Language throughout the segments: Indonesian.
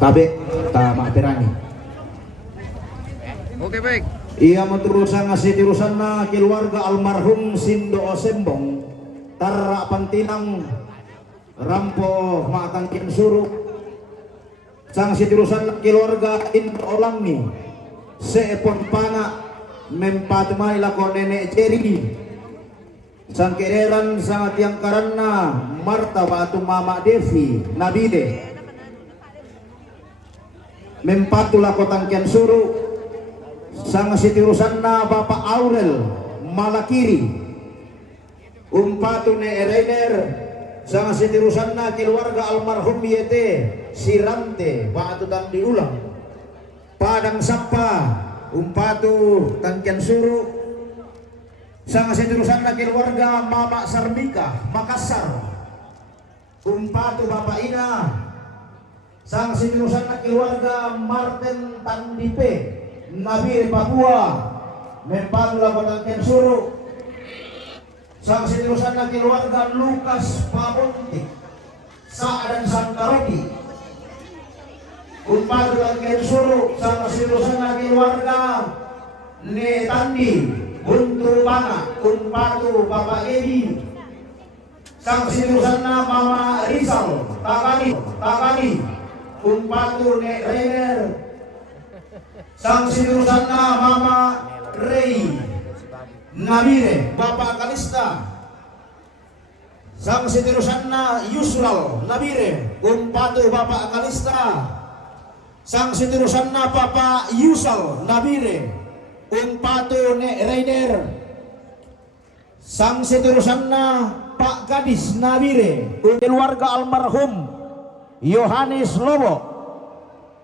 Tabe ta makterani. Oke baik. Ia meterusan ngasih tirusan na keluarga almarhum Sindo Osembong Tarra Pantinang Rampo Matangkin Suruk sang sitirusan keluarga Indo Olangi Seepon Pana Mempatmai lako nenek Jeri sang kereran sangat yang karena Marta Batu Mama Devi Nabide Mempatu lako Tangkian Suruk sang sitirusan na Bapak Aurel Malakiri umpatu ne Ereiner sang sitirusan na keluarga almarhum Yete Sirante Batu dan diulang Padang Sapa umpatu Tangkian Suru sang sitirusan na keluarga Mama Sarbika Makassar umpatu Bapak Ina sang sitirusan na keluarga Martin Tandipe Nabi Papua Mempatu Tangkian Suru sang sitirusan na keluarga Lukas Pabontik Sa dan Santaroki umpatu Tangkian Suru sang sitirusan na keluarga Netandi Buntu Bana umpatu Bapak Edi sang sitirusan na Mama Rizal Takani umpatu Nek Rener sang sitirusan na Mama Rei Nabire Bapak Kalista sang sitirusan na Yusral Nabire umpatu Bapak Kalista sang sitirusan na Bapak Yusal Nabire umpatu Nek Rainer sang sitirusan na Pak Gadis Nabire keluarga almarhum Yohanes Lobo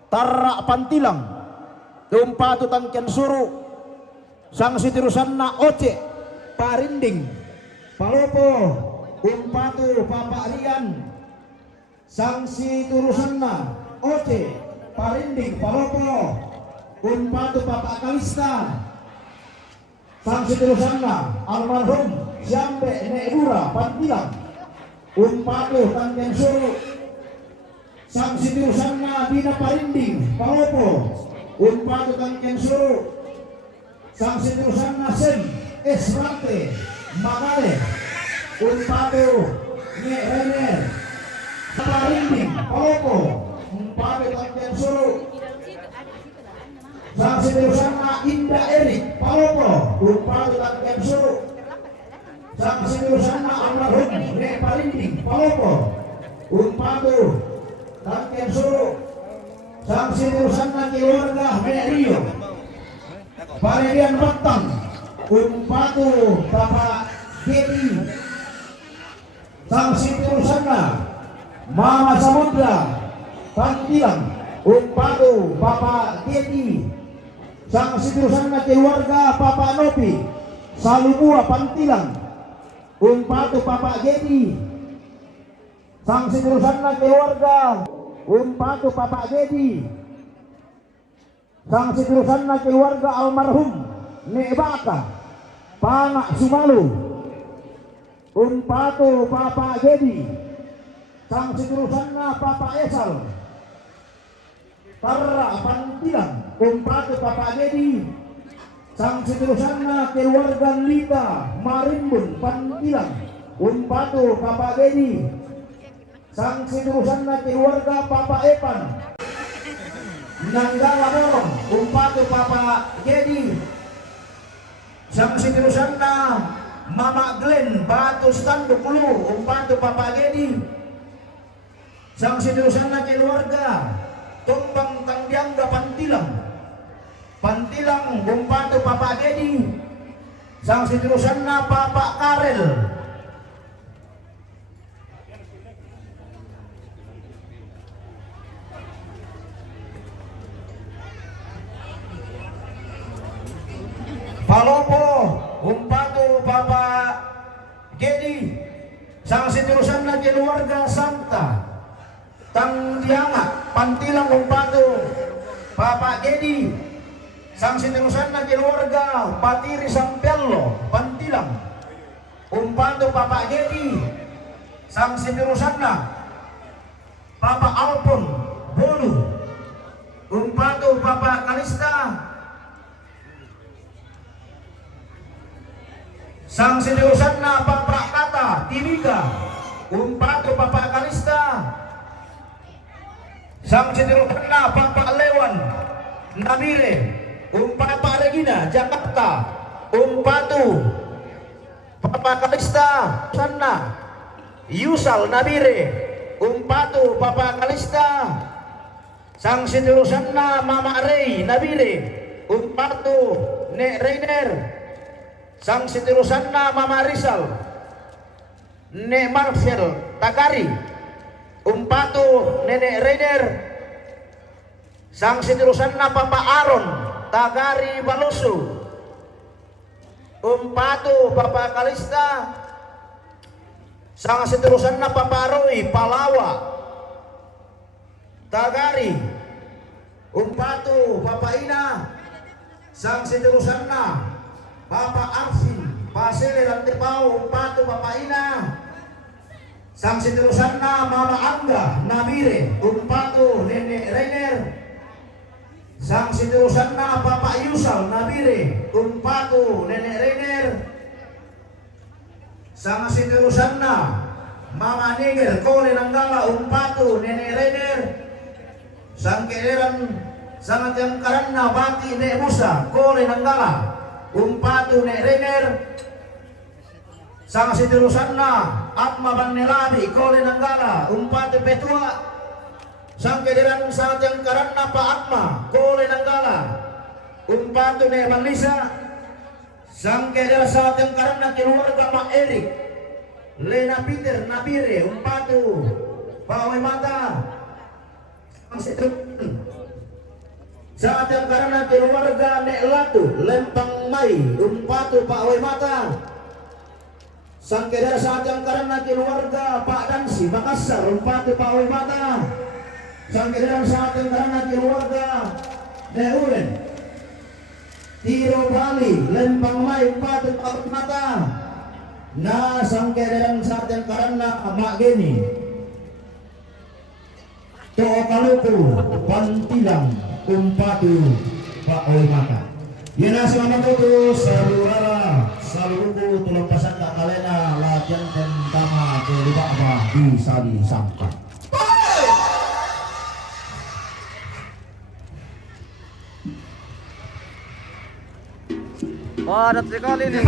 Tarra Pantilang umpatu Tangkian Suru sang sitirusan na Oce Parinding Palopo umpatu Bapak Rian sang sitirusan na Oce Parinding Palopo umpatu Bapak Kalista sang sitirusan na almarhum Jambe Neebura Pantilang umpatu Tangkian Suru sang sitirusan na Dina Parinding Palopo umpatu Tangkian Suru sang sitirusan Nasem Esrante Magale umpatu Nek Rener Parinding Palopo umpatu Tangkian Suru sang sitirusan Indah Erik Palopo umpatu Tangkian Suru sang sitirusan almarhum Nek Parinding Palopo umpatu Tangkian Suru sang sitirusan keluarga Menerima Paredian Batang umpatu Bapak Jeri sang sitirusan Mama Samudra Pantilang umpatu Bapak Jeri sang sitirusan keluarga Bapak Nopi Salubua Pantilang umpatu Bapak Jeri sang sitirusan keluarga umpatu Bapak Jedi sang sitirusan keluarga almarhum Nebaka Panak Sumalu umpatu Bapak Jedi sang sitirusan Bapak Esal Tarra Pantilang umpatu Bapak Jedi sang sitirusan keluarga Lita Marimbun Pantilang umpatu Bapak Jedi sang sitirusan keluarga Bapak Epan Nanggala Borong umpatu Bapak Jeri sang sitirusan Mama Glenn Batu Standuk Lu umpatu Bapak Jeri sang sitirusan keluarga Tombang Tangdiangga Pantilang umpatu Bapak Jeri sang sitirusan Bapak Karel Palopo umpatu Bapak Jedi sang sitirusan keluarga Santa Tangdianga Pantilang umpatu Bapak Jedi sang sitirusan keluarga Patiri Sampello Pantilang umpatu Bapak Jedi sang sitirusan Bapak Alpon Bolu Bapak Kalista. Sang sederusan na Paprakata Timiga Umpatu Bapak Kalista. Sang sederusan na Bapak Lewan Nabire Umpatu Regina Jakarta Umpatu Bapak Kalista. Sana Yusal Nabire Umpatu Bapak Kalista. Sang sederusan na Mama Rey Nabire Umpatu Nek Rainer. Sang sederusan na Mama Rizal Nek Marcel Tagari Umpatu Nenek Rainer. Sang sederusan na Papa Aron Tagari Balosu Umpatu Bapak Kalista. Sang sederusan na Papa Roy Palawa Tagari Umpatu Bapak Ina. Sang sederusan na Bapak Arsin Pasele Rantepau Umpatu Bapak Ina. Sang sederusan na Mama Angga Nabire Umpatu Nenek Rainer. Sang sederusan na Bapak Yusal Nabire Umpatu Nenek Rainer. Sang sederusan na Mama Nigel Kole Nanggala Umpatu Nenek Rainer. Sang kederan sangat yang karena Bati Nek Musa Kole Nanggala Umpatu Nek Rainer. Sang sederusan na Atma Banelabi Kole Nanggala Umpatu Petua. Sang kederan sangat yang karena Pak Atma Kole Nanggala Umpatu Nek Manlisa. Sang kederan sangat yang karena keluarga Pak Erik Lena Peter Nabire Umpatu Pak Mata. Saat yang karena keluarga Nek Latu Lempang Mai Umpatu Pak Mata. Sang kedara saat yang karena keluarga Pak Dansi Makassar Umpatu Pak Mata. Sang kedara saat yang karena keluarga Nek Ulen Tiro Bali Lempang Mai Umpatu Pak Mata. Nah sang kedara saat yang karena Mak Geni Toa Kaluku Pantilang Umpatu Pak Mata. Yana selamat tutu salurara saluruku tulung pasan tak kalena latihan dan tama kelibak bisa disangka. Padat sekali nih.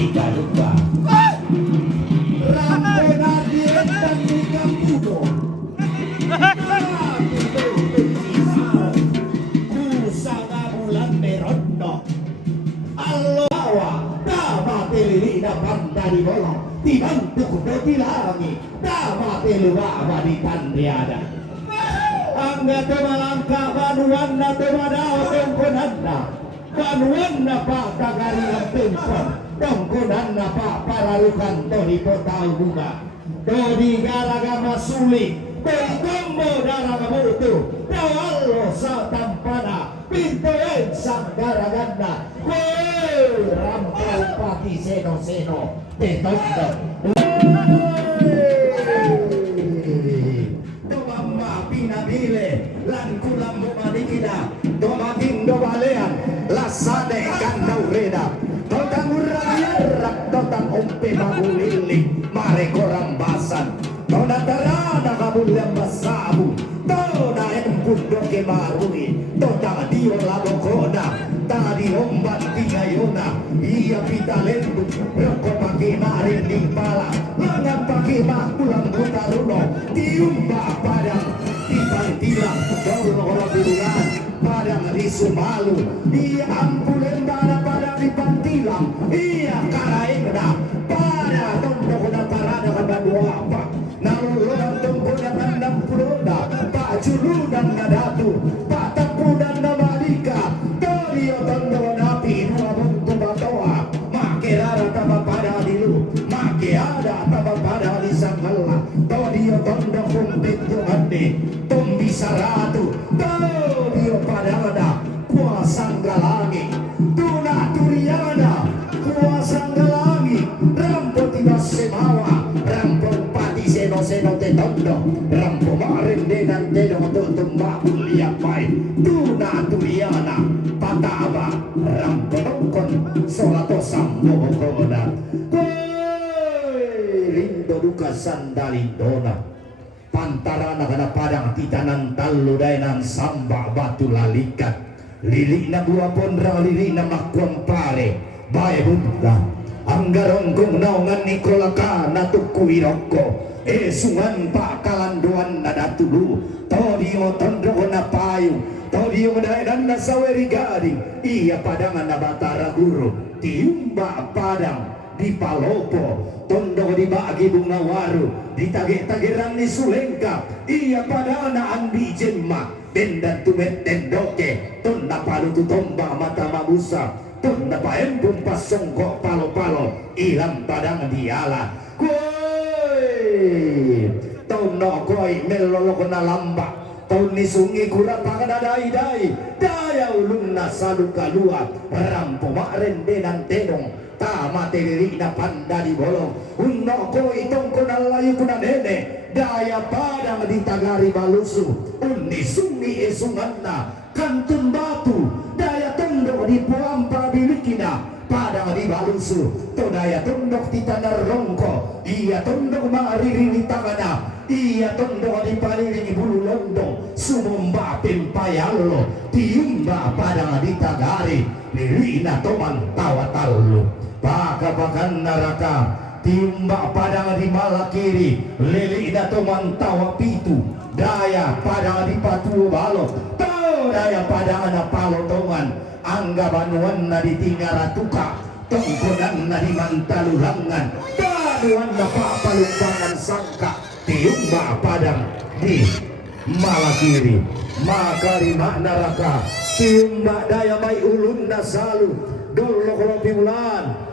Rika lupa Rambu nadi dan Rika pudo Kusana bulan merondo Allawa Dama telilina pandari bolong Dibantu betilangi Dama teluwa di tandiada Angga temalangka banuanna temadao tongkonanna Banuanna pak kagari tempon Tongkonanna pak pararukan tori potau bunga Dodi garagama sulit Dodi tombo daragama itu Dawallo sa tampana Pintoen sang garaganda Rampau pati seno-seno Tetondo Pinabile lan kulam mumadikida domating dobalean lasade kandau reda totang urayak totang ompe magulili mare korambasan toda tarada kabuliam basabu toda empundo ke marui toda dio labokoda tadi lombat tingayona iya pitalendu roko pake marin di pala langan pake makulang butaruno tiumba padang tilang orang bulan padang risu malu iya ampulen dana padang di pantilang iya karaengda pada tongkonan parada kabadua apa naloloran tongkonan nandang puloda pak juludan nadatu pak tapudan namalika torio tongkonan api dua buntu batoa make rara taba pada dilu make ada taba pada di sangala torio tongkonan kumpit tuhande Saratu Dio padada kuasanggalangi tuna turiana kuasanggalangi rampo tiba semawa rampo pati seno-seno tetondo rampo marende dan tedo untuk tumbak liap baik tuna turiana pataba rampo nongkon solato sambo koda rindo duka sandalindona pantarana kana padang titanan talu dainan samba batu lalikat lilina buah pondra lilina makuam pare bae bunda anggarongkong naungan nikolaka natuku wiroko sungan pak kalanduan nadatulu todio tondro na payu todio dainan na saweri gading iya padangan na batara guru tiumba padang di palopo tondo dibagi bunga waru ditage-tageran ni sulengka iya padana andi jemma bendan tumet tendoke tonna palutu tomba mata mabusa tonna paempum pasongko palo-palo ilam padang diala koi tono koi melolok na lamba toni sungi kura pangan dai daya ulung nasalu kalua rampo maren denan tenong tama teliri na panda di bolong unno ko itong kunalayu kunanene daya padang di tagari balusu unni sungi esunganna kantun batu daya tondok di puampa bilikina padang di balusu to daya tondok di tanah rongko iya tondok mariri di tangana iya tondok di paliri bulu londo sumumba pimpayalo tiumba padang di tagari lirina toman tawa talu baka-bakan neraka timbak padang di malah kiri lili dato mantawa pitu daya padang di patu balok tau daya padang na palotongan angga banuan na di tingara tuka tongkonan na di mantalulangan banuan na papalumbangan sangka timbak padang di malah kiri makari neraka timbak daya mai ulun na salu dolo kolopi bulan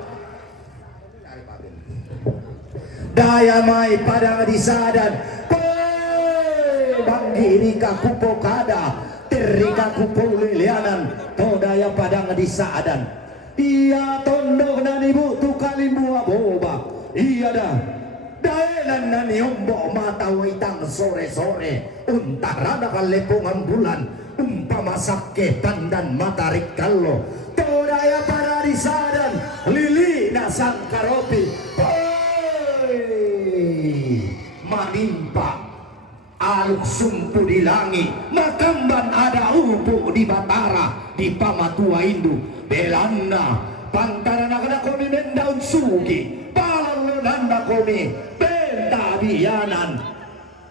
daya mai padang di sadan banggi di kakupo kada terika kupo lilianan to daya padang di sadan iya tondok dan ibu tu kalimbu aboba iya dah daelan nan yombo mata waitang sore-sore untarada kalepungan bulan umpama saketan dan matarik kallo to daya pada di sadan lili na sangkaropi manimpa aluk sumpu di langit makamban ada upu di batara di pamatua indu belanda pantara nakana komi kami mendaun sugi palunanda kami benta biyanan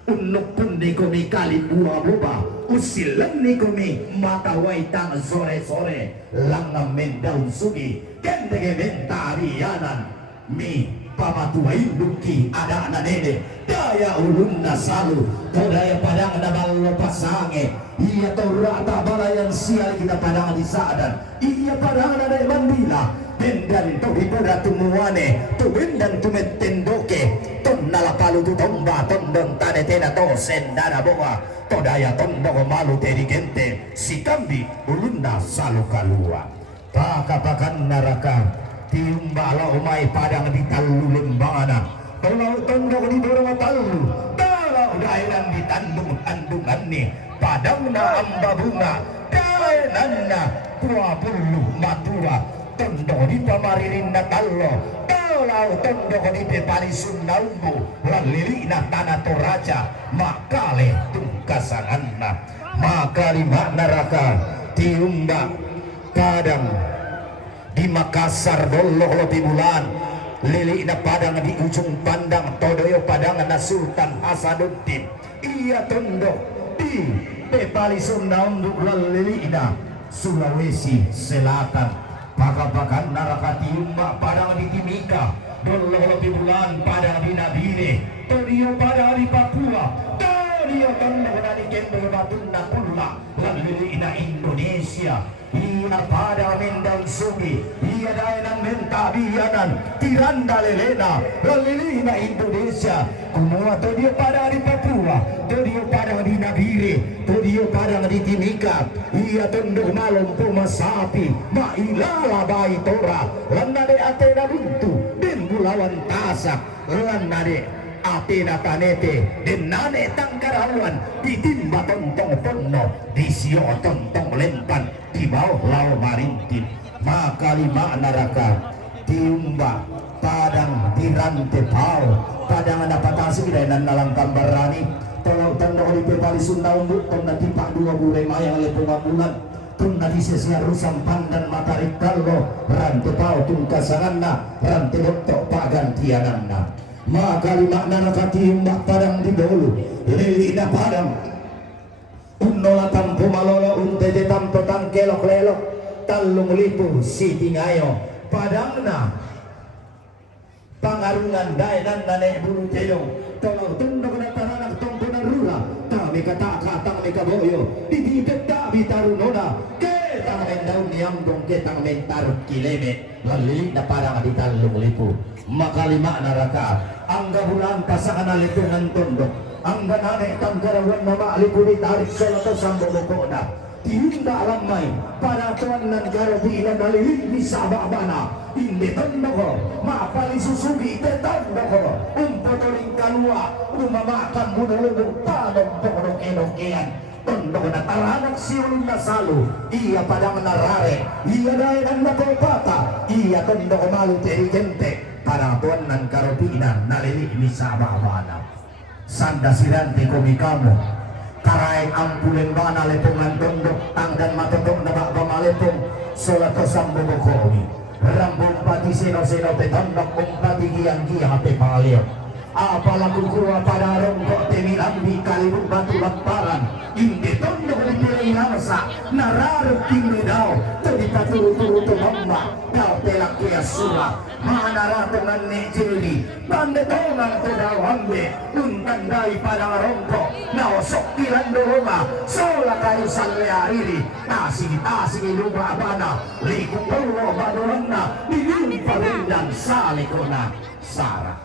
unuk kundi kami kali buah-buah usilan ni kami mata waitang sore-sore langgam mendaun sugi kendege benta biyanan mi pamatuai duki ada anak nene daya ulun nasalu daya padang na ballo pasange iya torata balayan sial kita padang di sadan iya padang na daya mandila bendan to hibuda tumuane to bendan tumetendoke ton nalapalu tu tomba tondon tane tena to sendara boa to daya tondo malu terigente si kambi ulun nasalu kalua pakapakan neraka tiumbala umay padang di talu lembana tolong tondok di borong talu talau daerah di tandungan ni padang na amba bunga daerah tua bulu matua tondok di pamaririn na talo talau tondok di pepali sundaumbu lalili na tanah toraja makale tungkasangan na makali neraka tiumba padang di Makassar doloh lebih bulan lili na padang di ujung pandang todoyo padang na Sultan Hasanuddin iya tondok di Pepali Sundaunduk lili na Sulawesi Selatan pakapakan neraka tiumba padang di Timika doloh lebih bulan padang di Nabire todoyo padang di Papua todoyo tondok na di Kembel Batunda Pulla lili na Indonesia iya pada mendang sugi iya daerah menta bianan tiranda lelena lelina Indonesia kumua to dia pada di Papua to dia pada di Nabire to dia pada di Timika iya tondok malum puma sapi mailala bai tora lanade atena buntu den bulawan tasak lanade Atena tanete den nane tangkarawan ditimba tontong tono disio tontong lempan di bawah laut marintin maka lima neraka tiumba padang dirante pau padang ada patasi dan nalang kambarani tolong tandok di Pepali Sundaunduk tong nanti pak dua bulan mayang lepung bulan tong nanti sesia rusam pandan matarik kallo rante pau tungkasanganna rante doktok pagantiananna maka lima neraka timbak padang di dulu lilina padang unola tampu malolo untede tampo tangkelok lelok talung lipu siti ngayo padangna pangarungan daenan nane bulu teyong tolong tunduk na tananak tongkonan rula kami kataka tang boyo dibibet da bitarunona ketang mendaun niambong ketang mentar kileme lali na padang di talung lipu maka lima neraka angga bulan pasangan alitungan tondok angga nane tanggarawan nama alipu ditarik selato sambo bokoda tiunda alamai pada tuan Nanggala di ilan dalili ni sababana indi tondoko maapali susugi te tondoko umpotoling kalua umamakan bunulungu padong pokok enokean tondok na taranak siulun na salu iya padang narare iya daenan na kopata iya tondok malu terigente para tuan nan karopinan nalili ni sababana sanda sirante komi kamu karai ampulen bana lepungan tondok tangdan matodok na bakba malepung solato sambo bokomi rambung pati sino-sino petondok umpati giang-giang hati pangaliok apalah kukura pada rongkok temilambi kalibuk batu lamparan indi tondok di pilih nasa nararuk tinggi daw tadi paturu-turu tu mamba daw telak kuya surah mana ratongan ni Jeri bande tongan tu daw hambe untan dari pada rongkok naosok kilan do rumah sola kayu salle ariri tasigi lupa bana liku polo badorangna dilimpa rindang salikona sarah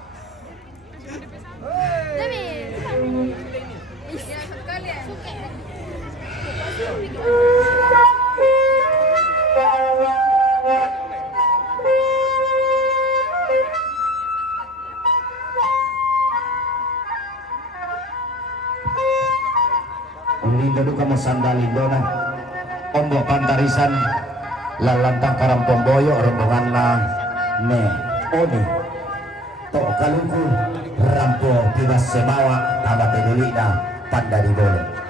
Lindo duka masandalindo na ombo pantarisan lalantang karampong boyo rombongan na ne oni to kalungku rampo tibas semawa tabat peduli na pandari boleh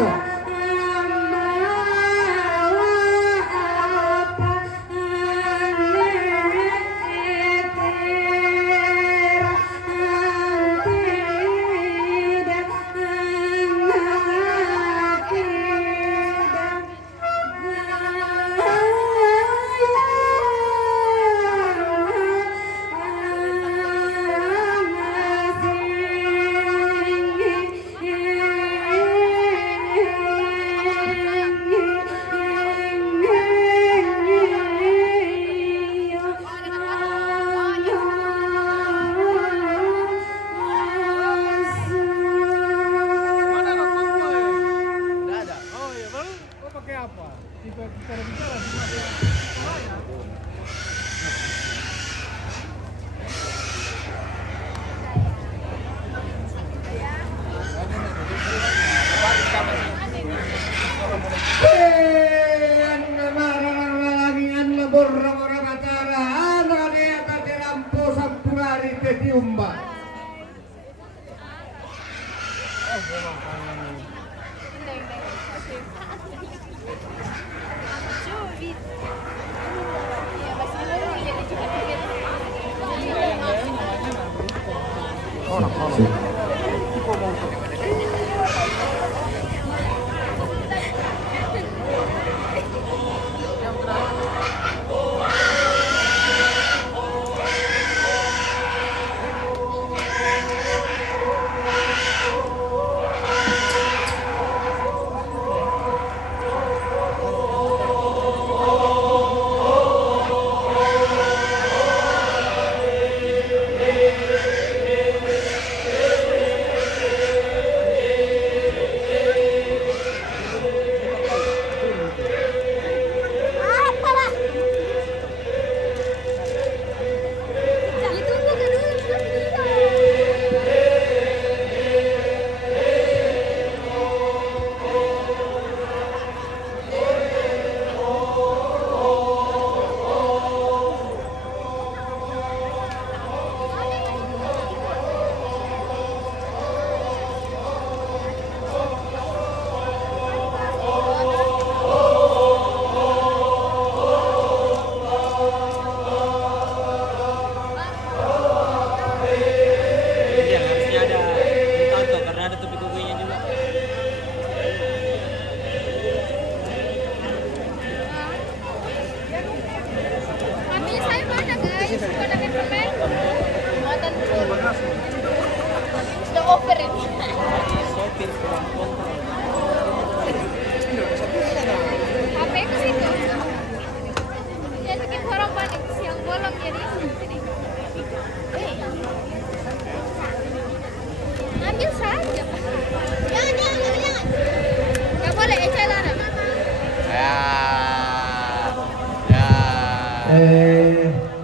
Santo. Borong orang acara anak dia tadi lampu sampurari teti umba.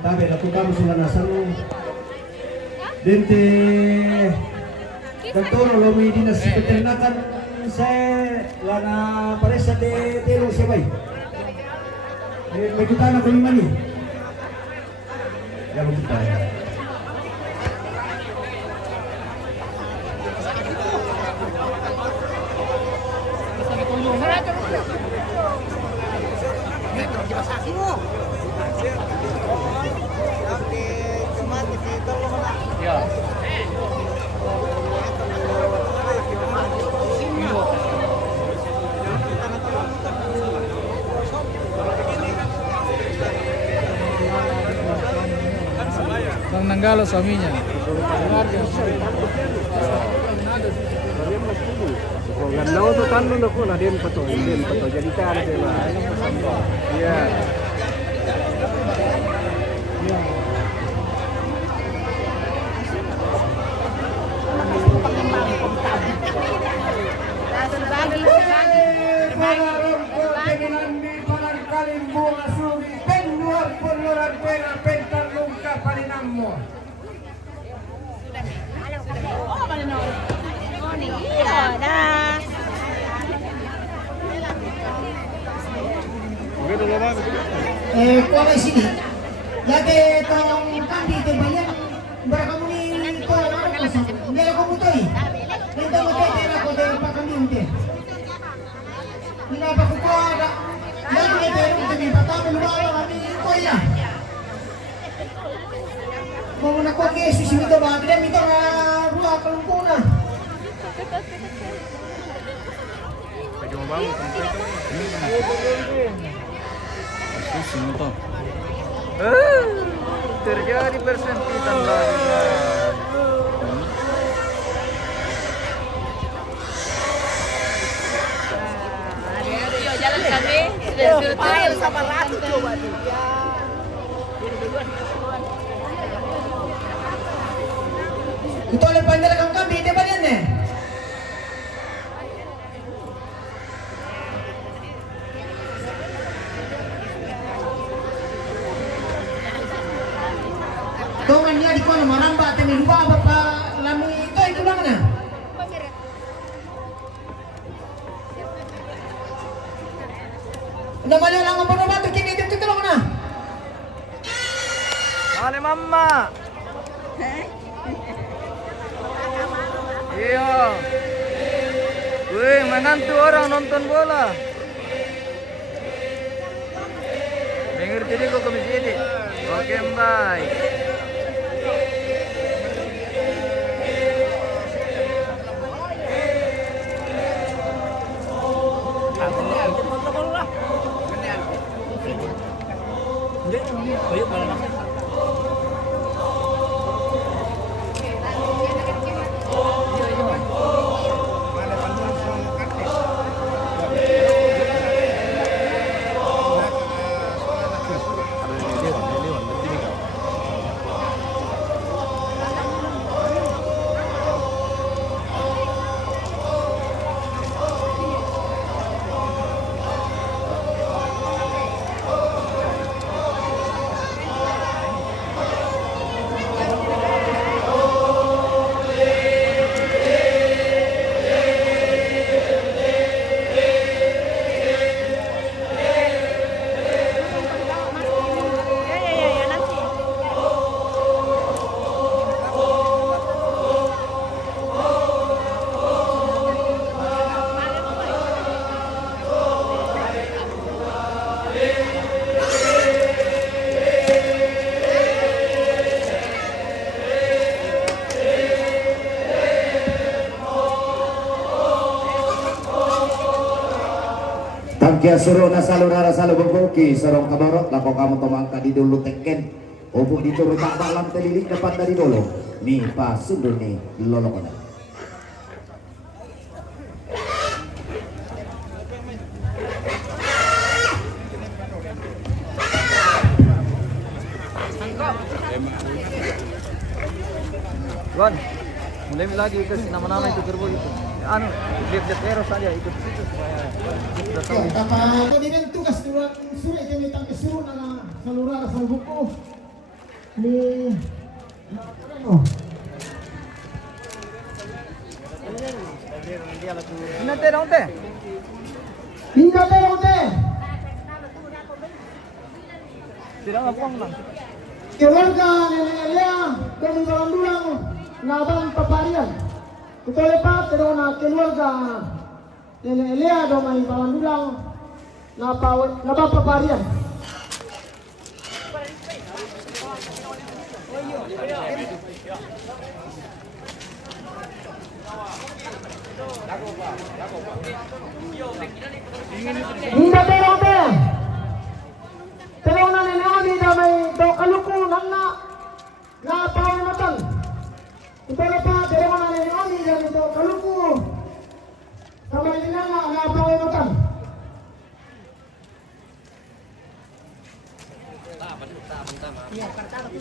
Tapi aku kamu sudah nasang dente kantor lomi dinas peternakan saya lana paresa de telo siapa may kita na ko lima ni ya kita Bang Nanggala suaminya. Nggak tuh tanun aku nah dia betul jadi kan dia lah. Iya. Kuala sini. Jadi tong kandi itu banyak berakamu ni to ano ko. Hindi ako mutoy. Hindi mo tayo tera ko dahil pa kami unti. Hinapa ko po ada. Yan ay pero kami patama lumawa kami ko ya. Mau na ko ke susi mito ba dia mito na rula kalungkuna. Pwede mo bangun kompleto. Susi mo to. Terjadi persempitan lagi. Jalan kami sudah sama ratu coba tuh. Ito oleh panjang kami dia ba yan eh. Tongan niya di ko na maramba at may lupa ba pa lami ito lang na. Namanya lang ang panabato kini dito lang na. Dale mama. Iya. Wih, menantu orang nonton bola. Dengar jadi kok kami jadi. Oke, bye. Tangkia suruh na salurara salu bengkoki serong kabarot lako kamu tomangka di dulu teken obuk diturut tak balang telilik depan dari dulu nih pas sundur nih lolokona. Wan, mulai lagi ke nama-nama itu gerbong itu. Anu, lihat terus saja ikut situ supaya Kapag din tugas surat kami tang suruh na salura sa buko ni ano. Nanti dong teh. Hingga tayo te. Tidak ngapong lang. Keluarga nenek kami balandulang nabang paparian. Ito lepas pero na keluarga nenek do may balandulang napapaparian. Hingga tayo te. Pero na nenek may do kaluko na pawimatan. Ito lepas pero na nenek do kaluko kamay nila na pawimatan.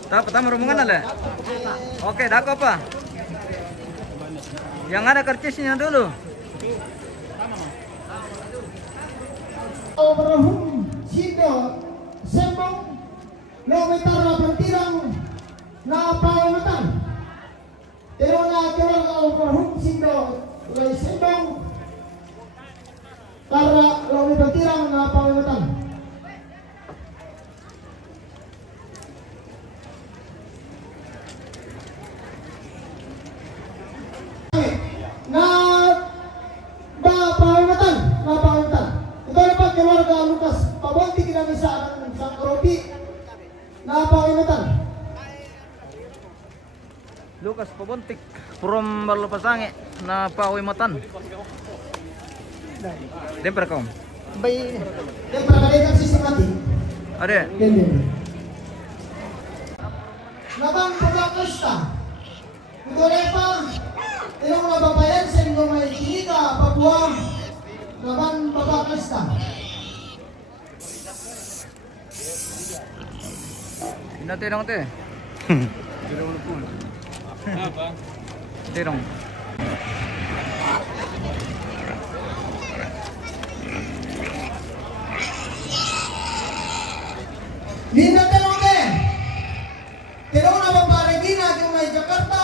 Pertama rombongan ada. Oke, dak apa? Yang ada kercisnya dulu. Overhum sido sembong no metar pertirang na pawimatan. Pero na keluarga overhum sido lay sembong para lo pertirang na pawimatan. Na pawimatan sa Robi na panginotan. Lucas Pabontik from Barlopasange na Pauimatan. Dempra kaum. Bay, yan para kalikan sistematik. Ade. Ganyan. Nabang pagkakasta. Ito pa, tinong nababayan sa inyo may kinika, Papua. Nabang pagkakasta. Tirong te. Tirong. Minda terong te. Terong na babarigina yung may Jakarta.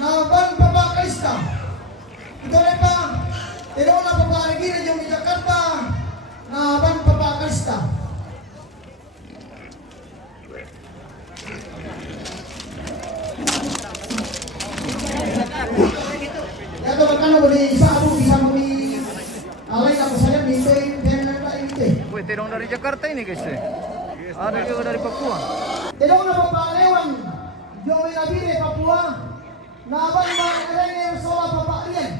Nabang pagkakasta. Ito pa, terong na babarigina yung may Jakarta. Nabang pagkakasta. Yato magkano mo di isa mo di alay na ko saya dito yung pera na ito eh. Wih, tirong dari Jakarta ini guys. Ada juga dari Papua. Tinong na papalewan yung may nabili Papua na abang mga sola papalien.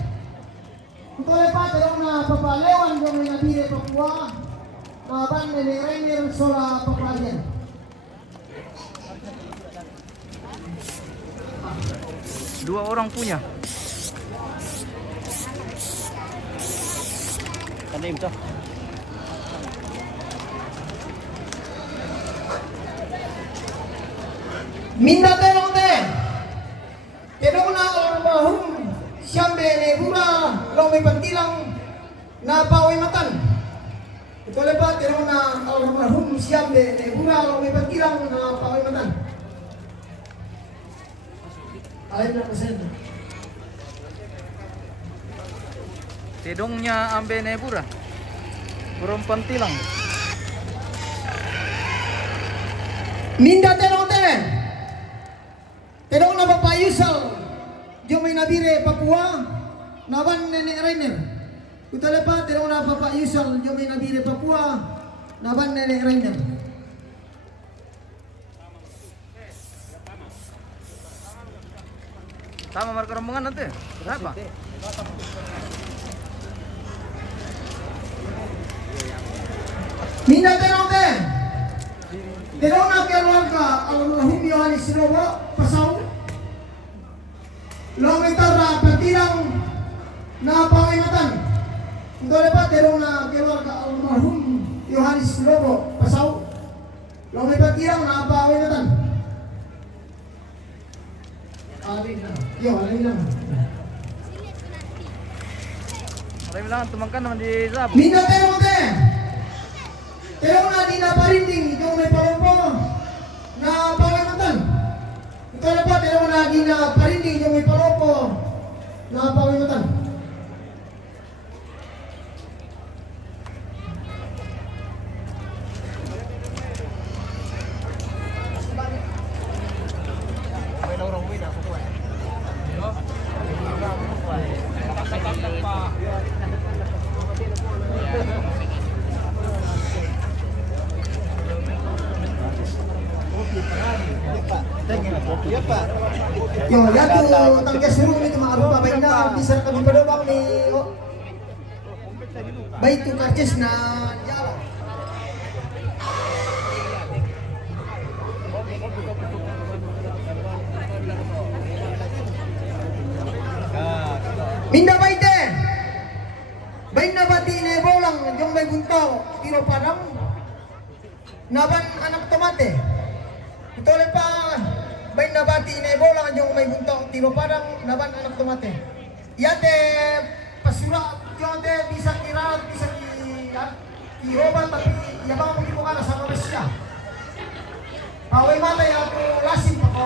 Tuloy pa tinong na papalewan yung may nabili Papua na abang mga sola papalien. Dua orang punya. Kanim to. Minda tenong te. Tenong na almarhum Syambe Nebura lo may pantilang na Pauimatan. Tuloy pa tenong na almarhum Syambe Nebura lo may pantilang na Pauimatan. Alam na kasi. Tidongnya ambe nebura. Burung pantilang. Minda tenong te. Tenong na papayusal. Diyo may nabire Papua. Naban Nenek Rainer. Utala pa tenong na papayusal. Diyo may nabire Papua. Naban Nenek Rainer. Sama marka rombongan nanti. Berapa? Minda tenong te. Tenong na keluarga almarhum Yohanes Robo Pasau. Lomitar na pantilang na Pauimatan. Utala pa tenong na keluarga almarhum Yohanes Robo Pasau. Lomitar pantilang na Pauimatan. Yo, alin lang. Marami lang tumangkan naman di Zab. Minda tenong te. Tenong na di na parinding yung may palumpo na Pauimatan. Ito na pa, tenong na di na parinding yung may palumpo na Pauimatan. Yo, yato tanggas suruh itu mga babay na bisa kami padobang ni bay to karches na jala. Minda baite. Bay na bati ni bolang yung may buntaw tiro parang naban anak tomate. Ito pa bay nabati na bola yung may buntong tiro parang naban anak tomate. Yate pasura yate bisa kira bisa iroban tapi yabang mo mo kana sa Rusya. Paway mata ya ako lasim ako.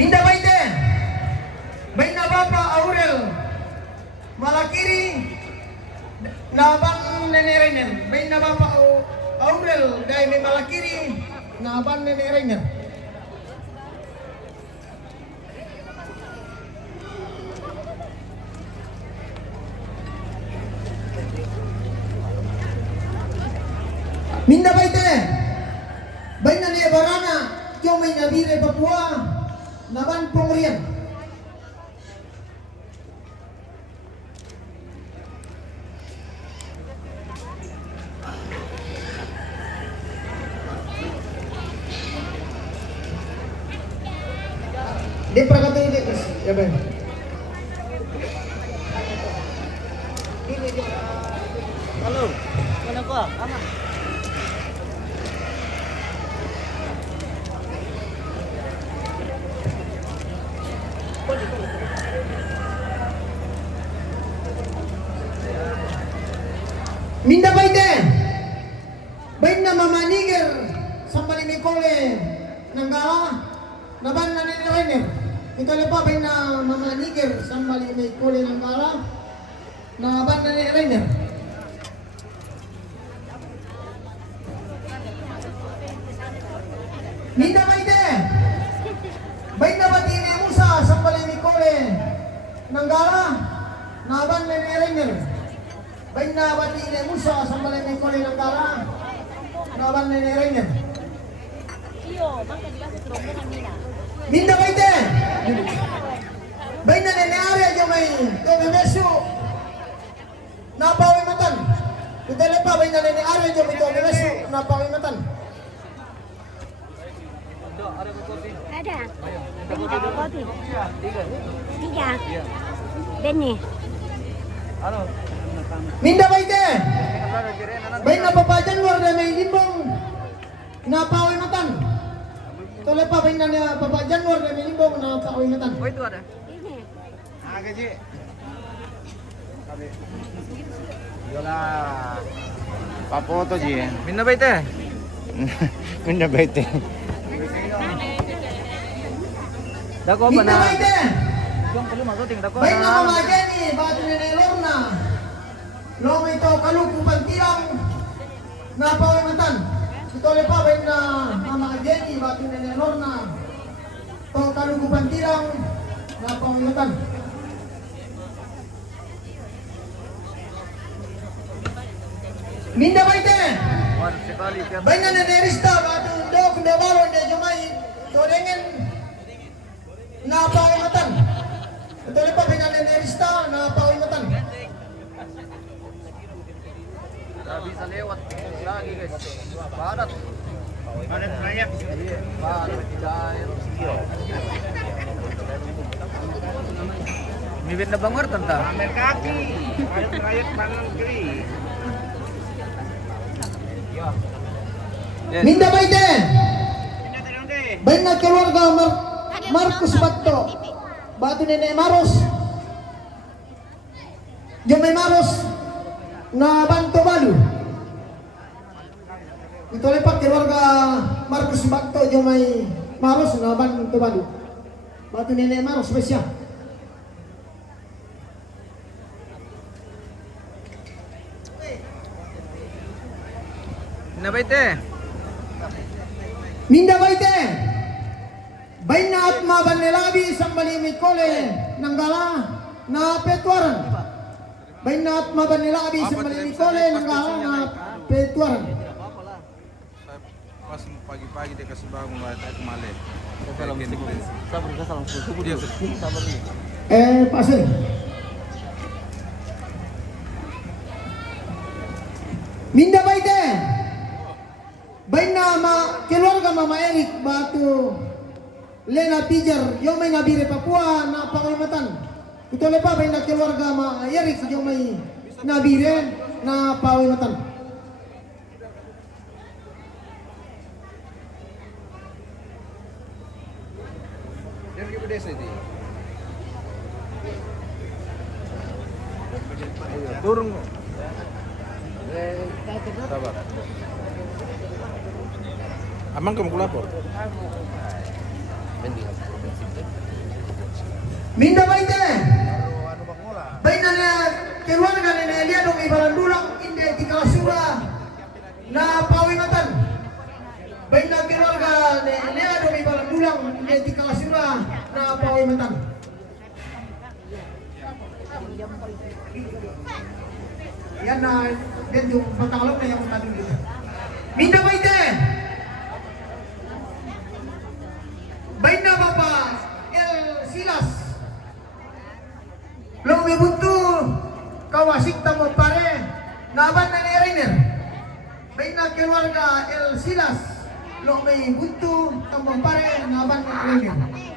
Minda baite. Bay na bapa Aurel. Malakiri naban neneren. Bay na bapa Aurel dai may malakiri na ban Nenek Rainer. Minda baite, bayi na ne barana, kyo may nabire Papua, naban pongrian. Di perkata ini, ya baik. Halo, mana kau? Aman. Minda baite, bayi na mamaniger, sambali mikole, Nanggala, naban na Nenek Rainer. Ito lepa bayi na mamaniger, sambali mikole Nanggala, naban na Nenek Rainer. Minda baite, bayi na batine Musa, sambali mikole, Nanggala, naban na Nenek Rainer. Baik na bati ni Musa sama lain kole Nanggala, naban Nenek Rainer. Iyo, bangka dia rombongan Mina. Minda baite. Baik na Nenek Arya aja may kami besu. Napawi matan. Kita lepa baik na Nenek Arya aja may kami besu. Napawi matan. Ada. Berapa kopi? Tiga. Beni. Ano? Minda baite. Baik na papajan luar na may limbong. Napawi matan. Ito lepa baik na papajan luar na may limbong. Napawi matan. Oh itu ada. Ini. Agak sih. Yola. Papoto ji. Minna baite. Minda baite. Dako apa Minda na? baite. Yung perlu masuk ting dako Baik na na. mga Jeri, batu Nenek Lorna. Lom ito kalukupan tilang na pawimatan. Ito lepa baik na mga Jeri, batu Nenek Lorna. Ito kalukupan tilang na pawimatan. Minda baite. Wan sekali siapa? Baik na Nenek Rista, batu Dok Ndewalo de Jumay. Ito dengan na pawimatan. Ito lepa baik na Nenek Rista na pawimatan. Tidak bisa lewat lagi guys. Padat. Ada proyek. Padat cair. Mibit na bangar tanta. Pamer kaki. Ada proyek panen kiri. Yes. Minda baite. Ini terang deh. Baik na keluarga Marcos Bato. Batu Nenek Maros. Jomay Maros na Banto Balu. Ito lepak keluarga Marcos Bato Jomay Maros na Banto Balu. Batu Nenek Maros spesial. Minna baite. Minda baite. Baik na atma banelabi sambali mikole Nanggala na petuaran. Baik na atma banelabi sambali mikole Nanggala na petuaran. Pas pagi-pagi dia kasih bangun aku male. Salam sabar salam subuh dia sabar ni. Pasir. Minda baite. Baik na keluarga Mama Erik batu Lena Pijar yung may nabire Papua na pangimatan. Ito lepa baik na keluarga Mama Erik yung may nabire na pangimatan. Dia pergi desa ini. Turun. Sabar. Amang kamu lapor. Minda baite. Baik na keluarga ni Elia dong ibaran dulang inde di kalasura na pangimatan. Baik na keluarga bolang hindi kalasura na paway matan. Yan na, yan yung pagkakalong na yung tanong dito. Minda Baite! Baina Bapa El Silas. Lomi buntu kawasik tamo pare naban na ni Rainer. Baina keluarga El Silas. Lomi buntu tamo pare naban na ni Rainer.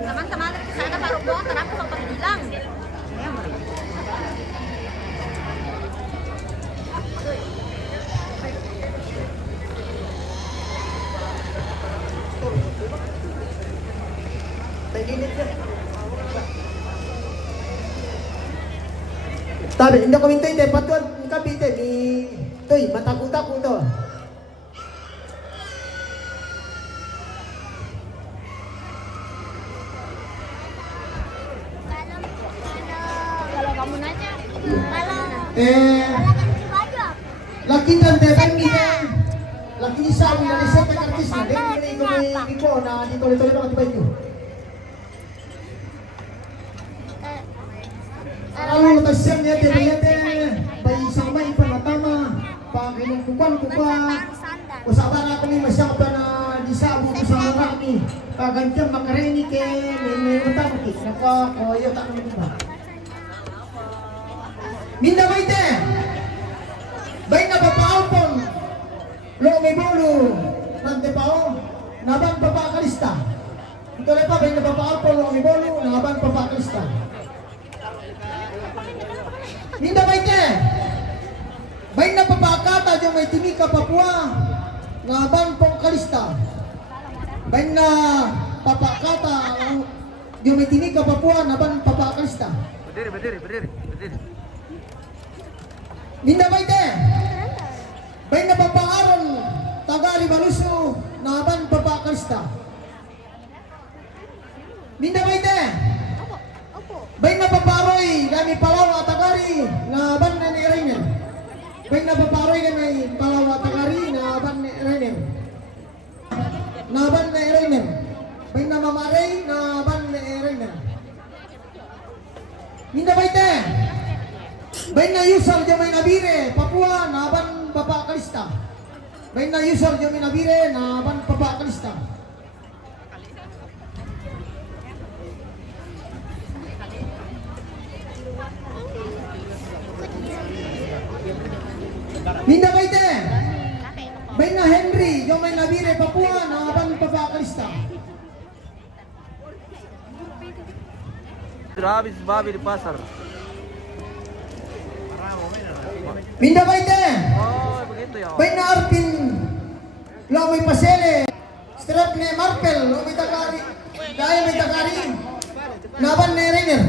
Teman-teman di sana baru buang kenapa sempat hilang? Tabi, hindi ko mintoy te patuan kapite ni toy matakot-takot to. Kalau kamu nanya, Laki dan TPM ni laki ni sa na sa artis na dahil ni ko na dito na baju. Kalau tasyan niya bayi sama ipanatama pag inukupan ko pa usapan ako ni masyang pa na disabu ko sa mga ni kagantiyan makareni ke may utamaki nakakoyo ta naman ba. Minda Baite! Bay na papaalpon! Lo may bolo! Nante pao! Naban papakalista! Ito na pa, bay na papaalpon! Lo may bolo! Naban papakalista! Minda Baite! Bay na papakata yung may timika Papua! Naban papakalista! Bay na papakata yung may timika Papua! Naban papakalista! Berdiri. Minda Baite! Bay na papangaron Tagari Baluso Naban papakalista. Minda Baite! Bay na paparoy Dami Palaw at Tagari Naban na ni Rainer. Bay na paparoy Dami Palaw at Tagari Naban ni Rainer. Naban ni Rainer. Bay na mamaray Naban ni Rainer. Minda Baite! Bain na Yusuf Jamay Nabire, Papua, Naban Papa Kalista. Bain na Yusuf Jamay Nabire, Naban Papa Kalista. Minda Baite! Bain na Henry Jamay Nabire, Papua, Naban Papa Kalista. Habis babi di pasar. Minda Baite! Oh, begitu ya. Bain na Arpin Lomoy Pasele Strat ni Marpel Lomoy Tagari Daya may Tagari Naban ni Rainer.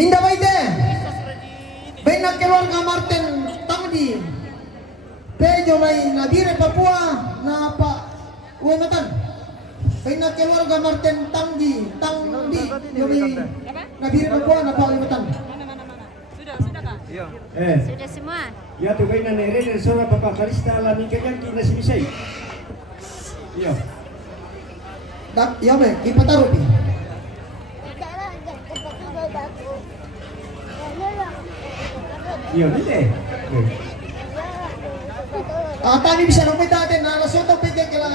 Minda Baite! Bain na keluarga Martin Tangdi Pejo may Nabire Papua na pa Uwamatan. Bain na keluarga Martin Tangdi yung may Nabire Papua na pa Uwamatan. Sudah kak? Iya. Sudah semua. Ya tu kay na Rainer so papakalista lamin kanyang kinasimisay. Iyo. Dak, ya be, ipataro pi. Iyo dite. Tani bisa lumit natin na nasutong pigyan kila.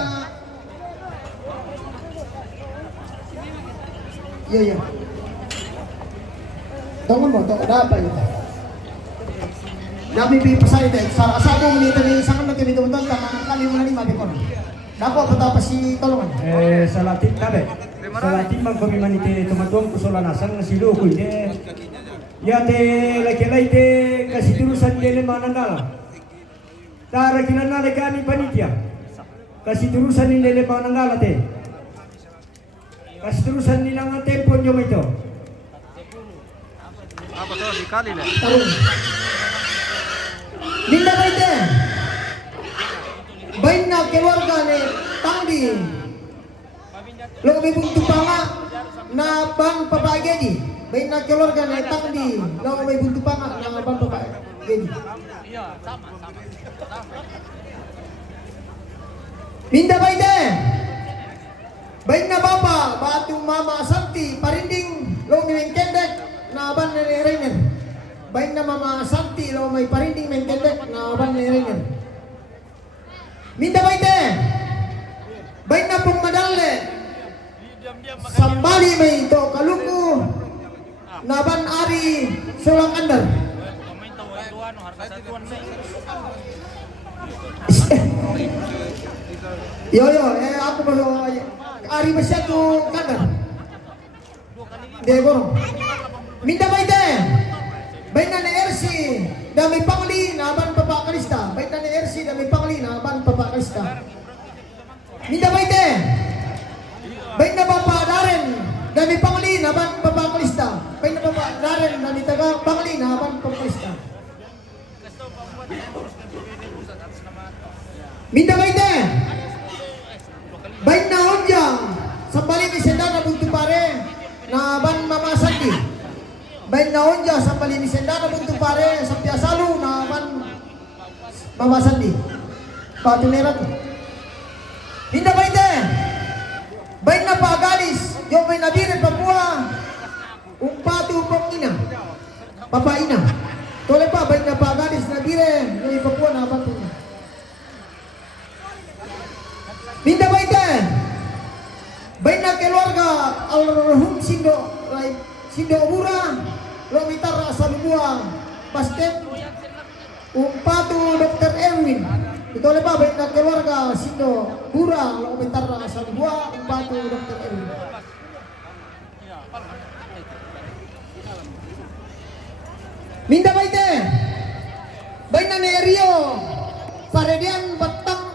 Iya. Tunggu mo, dapat yun. Dami pipasay din. Sa asabong nito ni isang na kinito mo doon, kali mo na ni mabikon. Dako pa si tolongan. Sa Latin kabe. Sa Latin magpamiman iti tumadong kusolanasan nga silo ko ite. Yate laki-laki te kasi turusan din mga Nanggala. Tara kinanalay ka ni panitia. Kasi turusan ni mga Nanggala te. Kasi turusan ni ng tempo nyo ito. Apa tuh dikali deh? Tarung. Minda baite. Bain na keluarga ni Tangdi. Lo may buntu panga na bang papagedi. Bain na keluarga ni Tangdi. Lo may buntu panga na bang papagedi. Minda baite. Bain na baba batu mama Santi parinding lo may kendek na ban ni Rainer. Bain na mama Santi lo may parinding may kendek na ban ni Rainer. Minda baite. Bain na pong madale. Sambali may to kaluku naban ari sulang andar. Yo aku baru ari masyado kandar. De Borong. Minda baite. Bain na ni RC dami pangli naban Papa Kalista. Bain na ni RC dami pangli naban Papa Kalista. Minda baite. Bain na Papa Daren dami pangli naban Papa Kalista. Bain na Papa Daren dami taga pangli naban Papa Kalista. Minda baite. Bain na onjang sambali ni sendana buntu pare naban Mama Sandi. Bain na onja sambali ni sendana buntu pare sapya salu naban Mama Sandi. Batu nerat. Minda baite. Bain na pagalis yung may nabire Papua umpatu pangina Papa ina. Tole pa bain na pagalis nabire yung Papua na batu. Minda baite. Bain na keluarga almarhum Sindo Obura lo mitara salubua basket umpatu Dr. Erwin. Ito pa bain na keluarga Sindo Obura lo mitara salubua umpatu Dr. Erwin. Minda baite. Bain na ni Rio Paredian Batang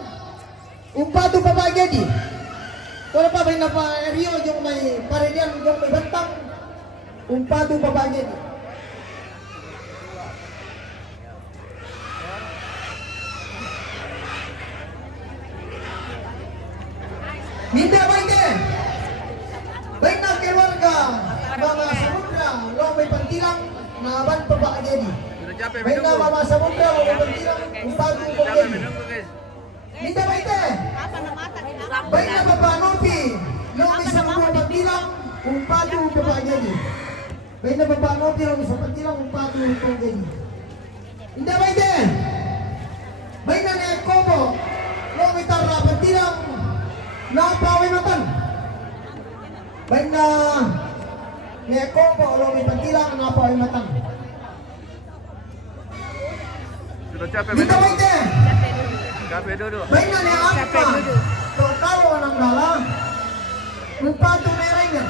umpatu papagedi. Kalau pa bain na pa Rio yung may Paredian yung may Batang umpatu papagedi. Minda baite. Bain na keluarga Mama Samudra lo may pantilang naban papagedi. Bain na Mama Samudra lo may pantilang umpatu papagedi. Minda baite. Bain na Papa Nopi lo may sa mga pantilang umpatu papagedi. Bain na Papa Nopi lo may sa pantilang umpatu papagedi. Minda baite. Bain na ni Kobo lo may tara pantilang napawi matan. Bain na ni Kobo lo may pantilang napawi matan. Minda baite. Bain na ni Apa Tongkonan Nanggala umpatu Menerima.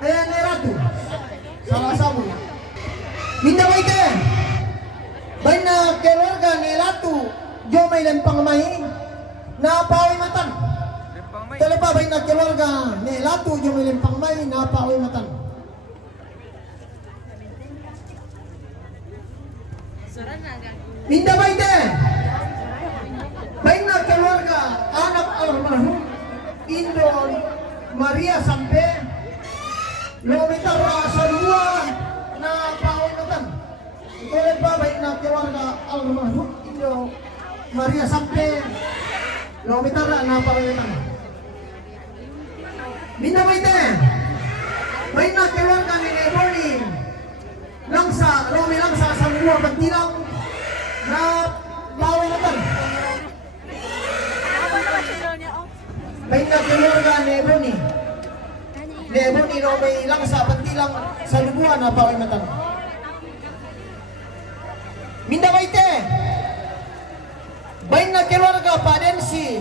Ayan ni Ratu salah satu. Minda baite. Bain na keluarga ni Ratu jo may lempang mai napawi matan. Telepa bain na keluarga ni Ratu jo may lempang mai napawi matan. Minda baite. Bain na keluarga anak almarhum Indo Maria Sampe lo mitara sa dua na paunutan. Ito pa bain na keluarga almarhum Indo Maria Sampe lo mitara na paunutan. Minda baite. Bain na keluarga ni Neboni langsa lo milangsa sa dua pantilang na paunutan. Bain na keluarga ni Ebony. Ni Ebony no may langsa pantilang sa lubuan na pakimatan. Minda baite. Bain na keluarga Padensi.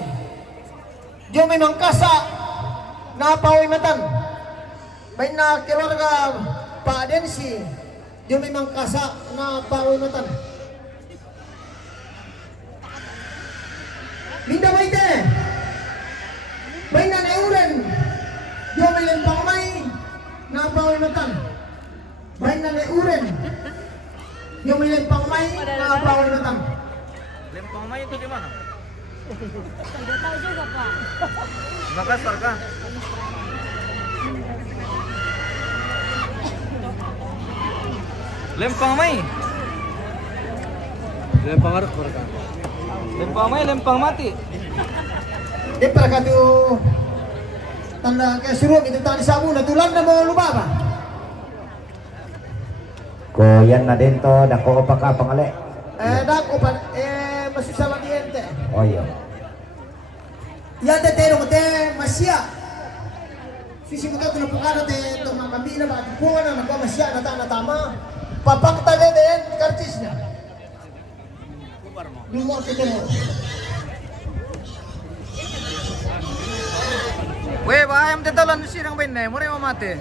Jo may mangkasa na pakimatan. Bain na keluarga Padensi. Jo may mangkasa na pakimatan. Minda baite. Bain na neuren jo may lempang may napawi matan. Bain na neuren Yung may lempang may na bawal matang. Lempang May itu di mana? Tidak tahu juga Pak. Makassar kah? Lempang May. Lempang harus mereka. Lempang May, lempang mati. Di para ka to tanda kaya suruh itu tadi sabu na tulang na mo lupa ba? Ko yan na din to, dako pa ka pangali. Dako pa masisama diente. Oh iya. Ya te tero te masya. Sisi mo ka to pukano te to makambina ba ti puwa na magwa masya na ta na tama. Papakta de kartis na. Lumor te tero. Weh, bayam tetalan sirang benne, mure mati.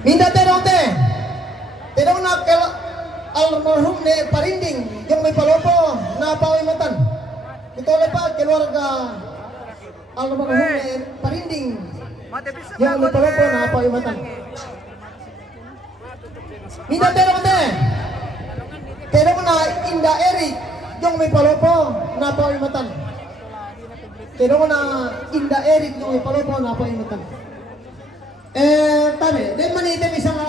Minda terong te. Terong na kel almarhum ne parinding yung may palopo na pawimatan. Ito pa keluarga almarhum ne parinding Mati bisa yung may palopo na pawimatan. Minda terong te. Terong na Inda Eric yung may palopo na pawimatan. Terong na Inda Eric yung may palopo na pawimatan. Tabi, din manitin isang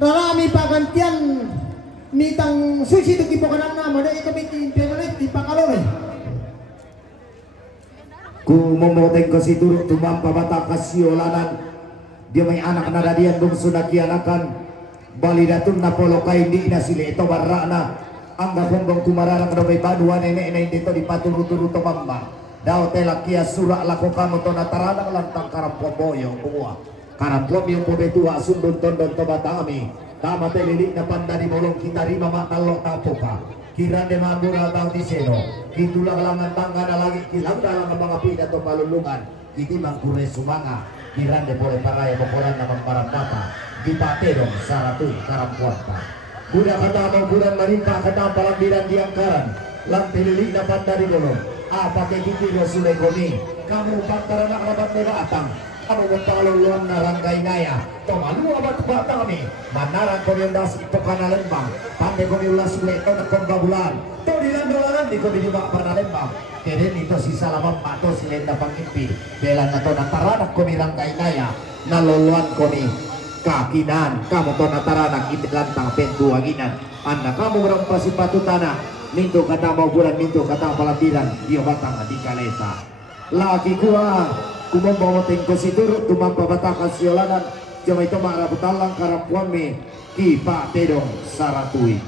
rarami pagantian mitang susi to kipo kanang nama na ito bitin pemelit di pakalore. Kumomoteng ko si turut tumampa bata kasiolanan. Dia may anak na dadian bungsu na kianakan. Balidatun na polo kay di na sila ito barra na. Ang gabonggong kumararang na may baduan na dito di paturo-turo tumamba. Daw tela kia sura lako kamo to na taranang lantang karampom boyong buwa. Karampom yung pubetua sundun tondon to batami. Tama telili na panda di bolong kita rima matalok tapo ka. Kiran de magura tau di seno. Kitulang langan tangga na lagi kilang dalang ang mga pida to malulungan. Kiti mangkure sumanga. Kiran de pole paraya pokoran na magparapata. Di paterong saratui karampuan pa. Budak kata mau budak marimpa kata palambiran di angkaran. Lang telili na panda di bolong. Pakai kiti lo sule komi. Kamu pantara nak rabat mera atang. Kamu mempaluluan naranggai naya. Tomalu abat batang kami. Manarang komi undas ipokana lembang. Pandai komi ulas sule to na penggabulan. To di landolaran di komi di bak pernah lembang. Keren itu sisa lamang pato silenda pangimpi. Belan na to na taranak komi ranggai naya. Naluluan komi. Kakinan. Kamu to na taranak lantang pentu aginan. Anda kamu merampasi patu tanah. Minto kata mau bulan, minto kata palambiran, dia batang di kaleta. Lagi kuah, kumombawa tengko situr, tumampa batang kasiolanan, jama itu marah betalang karampuan me, kipa tedong saratui.